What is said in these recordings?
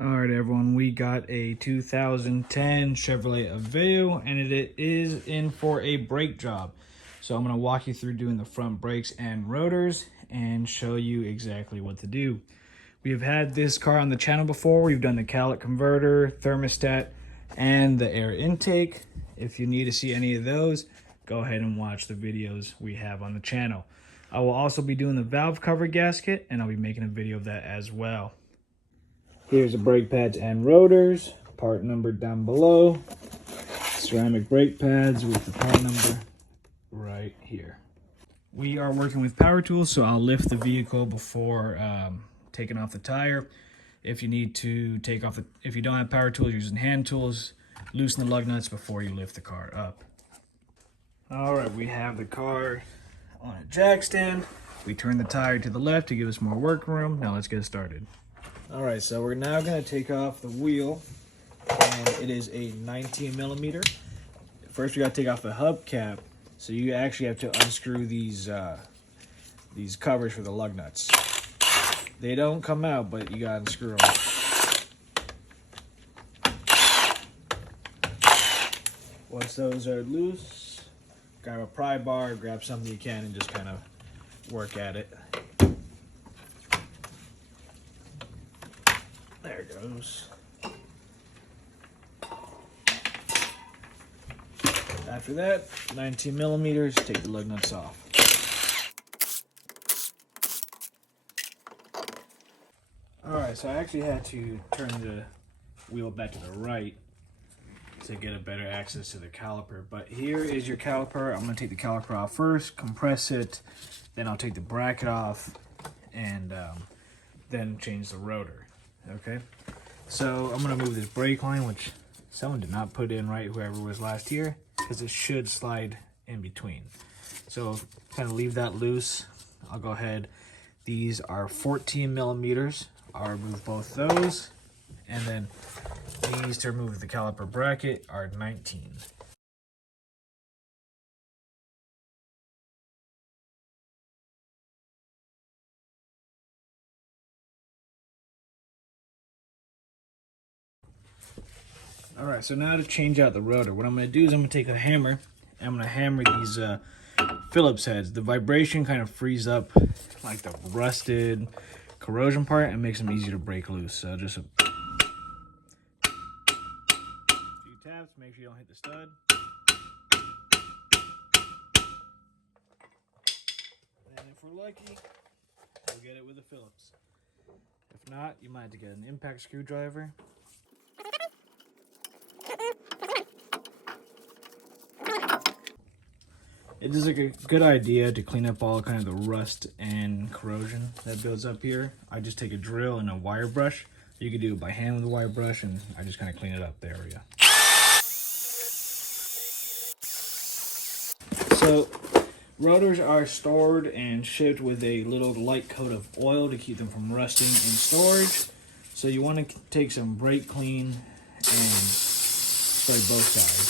All right, everyone, we got a 2010 Chevrolet Aveo, and it is in for a brake job. So I'm going to walk you through doing the front brakes and rotors and show you exactly what to do. We've had this car on the channel before. We've done the catalytic converter, thermostat, and the air intake. If you need to see any of those, go ahead and watch the videos we have on the channel. I will also be doing the valve cover gasket, and I'll be making a video of that as well. Here's the brake pads and rotors, part number down below. Ceramic brake pads with the part number right here. We are working with power tools, so I'll lift the vehicle before taking off the tire. If you need to take off if you don't have power tools, using hand tools, loosen the lug nuts before you lift the car up. All right, we have the car on a jack stand. We turn the tire to the left to give us more work room. Now let's get started. All right, so we're now going to take off the wheel, and it is a 19 millimeter. First, we got to take off the hubcap, so you actually have to unscrew these covers for the lug nuts. They don't come out, but you got to unscrew them. Once those are loose, grab a pry bar, grab something you can, and just kind of work at it. There it goes. After that, 19 millimeters, take the lug nuts off. Alright, so I actually had to turn the wheel back to the right to get a better access to the caliper. But here is your caliper. I'm going to take the caliper off first, compress it, then I'll take the bracket off, and then change the rotor. Okay, so I'm going to move this brake line, which someone did not put in right, whoever was last year, because it should slide in between. So kind of leave that loose. I'll go ahead. These are 14 millimeters. I'll remove both those. And then these to remove the caliper bracket are 19. All right, so now to change out the rotor, what I'm going to do is I'm going to take a hammer, and I'm going to hammer these Phillips heads. The vibration kind of frees up like the rusted corrosion part and makes them easy to break loose. So just a few taps, make sure you don't hit the stud. And if we're lucky, we'll get it with a Phillips. If not, you might have to get an impact screwdriver. It is a good idea to clean up all kind of the rust and corrosion that builds up here. I just take a drill and a wire brush. You can do it by hand with a wire brush, and I just kind of clean it up the area. So rotors are stored and shipped with a little light coat of oil to keep them from rusting in storage. So you want to take some brake clean and spray both sides.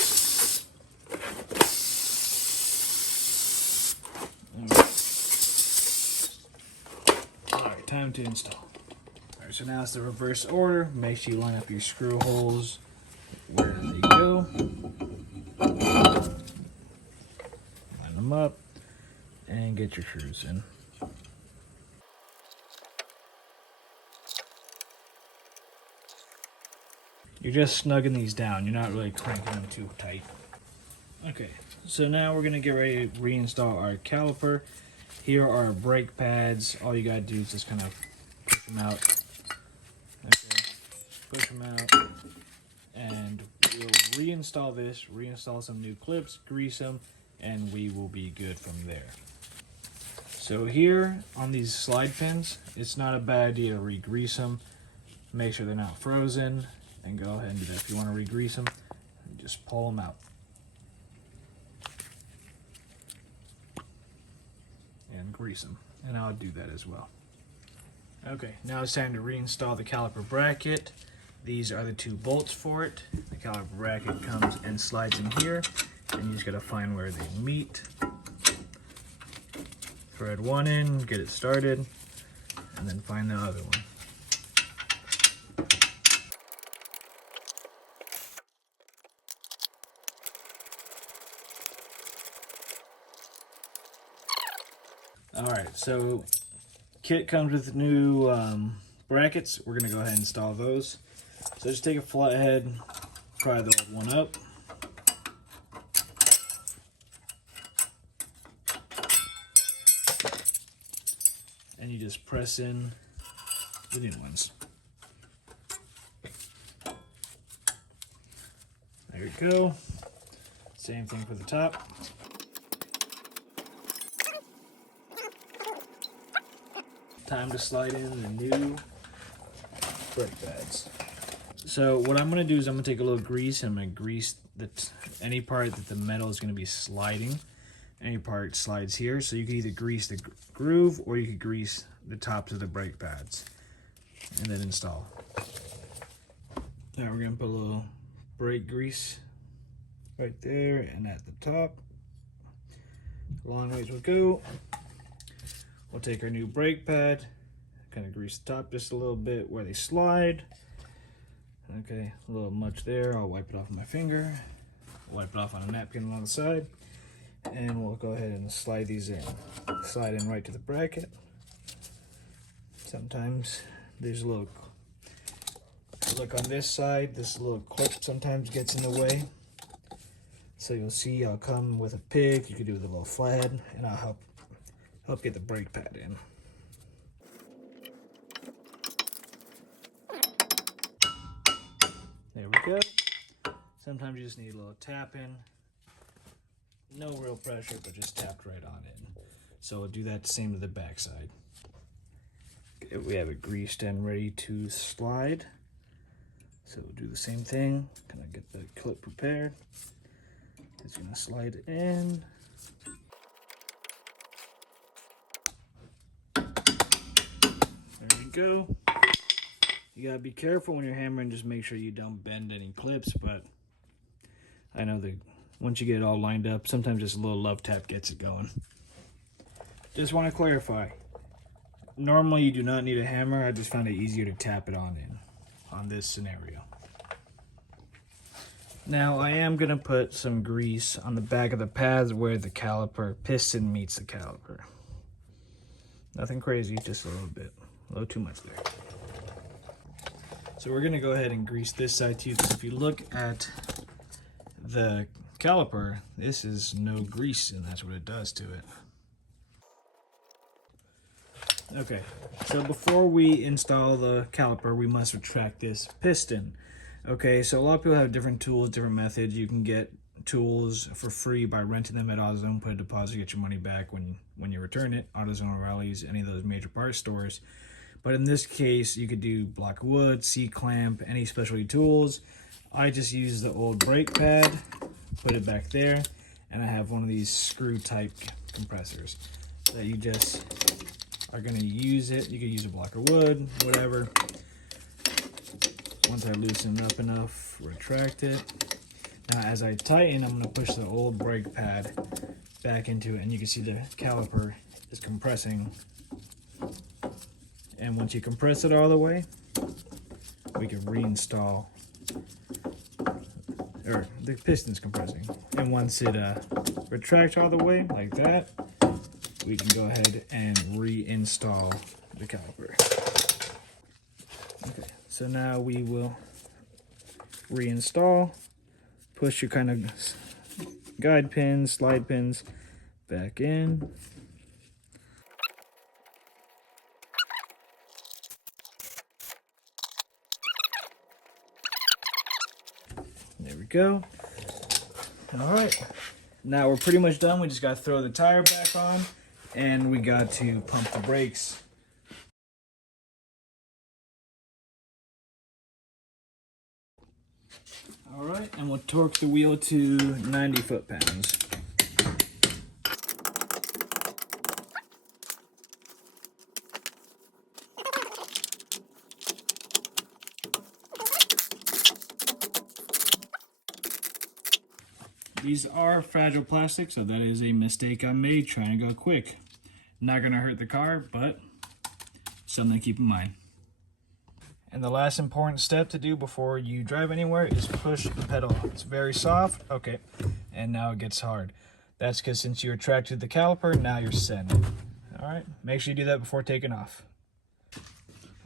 Alright, time to install. Alright, so now it's the reverse order. Make sure you line up your screw holes where they go. Line them up and get your screws in. You're just snugging these down. You're not really cranking them too tight. Okay, so now we're going to get ready to reinstall our caliper. Here are our brake pads. All you got to do is just kind of push them out. Okay, push them out. And we'll reinstall this, reinstall some new clips, grease them, and we will be good from there. So here on these slide pins, it's not a bad idea to re-grease them. Make sure they're not frozen, and go ahead and do that. If you want to re-grease them, just pull them out. And grease them, and I'll do that as well. Okay, now it's time to reinstall the caliper bracket. These are the two bolts for it. The caliper bracket comes and slides in here, and you just gotta find where they meet. Thread one in, get it started, and then find the other one. All right, so kit comes with new brackets. We're gonna go ahead and install those. So just take a flathead, pry the old one up. And you just press in the new ones. There you go. Same thing for the top. Time to slide in the new brake pads. So what I'm going to do is I'm going to take a little grease and I'm going to grease any part that the metal is going to be sliding. Any part slides here, so you can either grease the groove or you could grease the tops of the brake pads and then install. Now we're going to put a little brake grease right there and at the top. Long ways we'll go. We'll take our new brake pad, kind of grease the top just a little bit where they slide. Okay, a little much there. I'll wipe it off with my finger. Wipe it off on a napkin along the side. And we'll go ahead and slide these in. Slide in right to the bracket. Sometimes there's a little, look on this side, this little clip sometimes gets in the way. So you'll see I'll come with a pick, you can do with a little flathead, and I'll help get the brake pad in. There we go. Sometimes you just need a little tap in. No real pressure, but just tapped right on in. So we'll do that the same to the back side. Okay, we have it greased and ready to slide. So we'll do the same thing. Kind of get the clip prepared. It's gonna slide in. There we go. You gotta be careful when you're hammering, just make sure you don't bend any clips, but I know that once you get it all lined up, sometimes just a little love tap gets it going. Just want to clarify, normally you do not need a hammer. I just found it easier to tap it on this scenario. Now I am going to put some grease on the back of the pads where the caliper piston meets the caliper. Nothing crazy, just a little bit. A little too much there. So we're going to go ahead and grease this side too, because if you look at the caliper, this is no grease, and that's what it does to it. Okay, so before we install the caliper, we must retract this piston. Okay, so a lot of people have different tools, different methods. You can get tools for free by renting them at AutoZone, put a deposit, get your money back when you return it. AutoZone, O'Reilly's, any of those major parts stores. But in this case, you could do block of wood, C-clamp, any specialty tools. I just use the old brake pad, put it back there, and I have one of these screw type compressors that you just are going to use it. You could use a block of wood, whatever. Once I loosen it up enough, retract it. Now as I tighten, I'm going to push the old brake pad back into it, and you can see the caliper is compressing. And once you compress it all the way, we can reinstall, or the piston's compressing. And once it retracts all the way like that, we can go ahead and reinstall the caliper. Okay, so now we will reinstall, push your kind of guide pins, slide pins back in. There we go. All right, now we're pretty much done. We just got to throw the tire back on, and we got to pump the brakes. All right, and we'll torque the wheel to 90 foot-pounds. These are fragile plastic, so that is a mistake I made trying to go quick. Not gonna hurt the car, but something to keep in mind. And the last important step to do before you drive anywhere is push the pedal. It's very soft, okay, and now it gets hard. That's because since you retracted the caliper, now you're centered. All right, make sure you do that before taking off.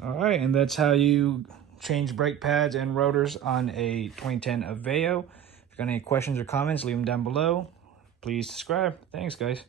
All right, and that's how you change brake pads and rotors on a 2010 Aveo. If you've got any questions or comments, leave them down below. Please subscribe. Thanks, guys.